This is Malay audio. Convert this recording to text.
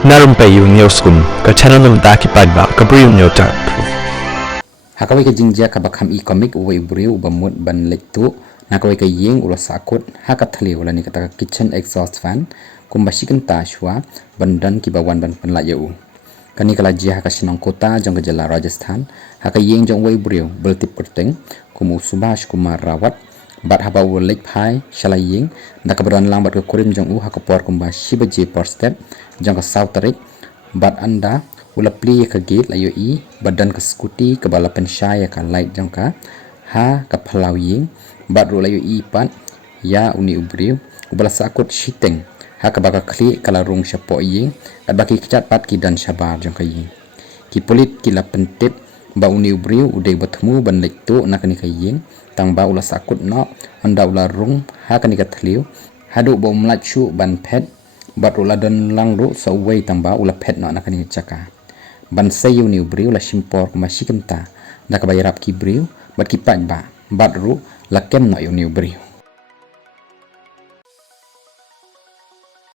Na Rympei U ke channel nabynta ki paidbah ke Bri U Hynñiewtrep. Kawei ke jingjia ka bakham komik uwei Bri U bamut ban lektu na kawei ke ïing ulo Sahkut hakatli ulah ni kata kitchen exhaust fan kumbashi kynta shwa bandan ki bawan ban pyllait U kani kala jia haka sinong kota jong gejala Rajasthan haka ïing jong uwei Bri U beltip kyrteng kumu subash kumar rawat bat haba u lek phai shala ïing da kabran lang bat ke kurim jong u kapor kumbashi baje per step jong ka sautarik bat anda ula pli ka gate layo I badan ka skuti ka bala pensyai ka light jong ka ha ka phalau ïing bat ru layo I pat ya uni Bri U ubala Sahkut kyrteng ha ka baka kli kala rung shimpor ïing at baki kicat pat ki dan shabar jong ka ïing ki polit ki la pentip ba uni Bri U udai bertemu ban lektu nak ni ka ïing tang ba ula Sahkut no anda ula rung ha ka ni ka thliu haduh bo mlachu ban phet bat ula dan lang ru so uwei tang ba ula phet no nak ni chaka ban sei uni Bri U la shimpor kuma kynta da ka bayarap ki Bri U bat ki paidbah bat ru la kem no uni Bri U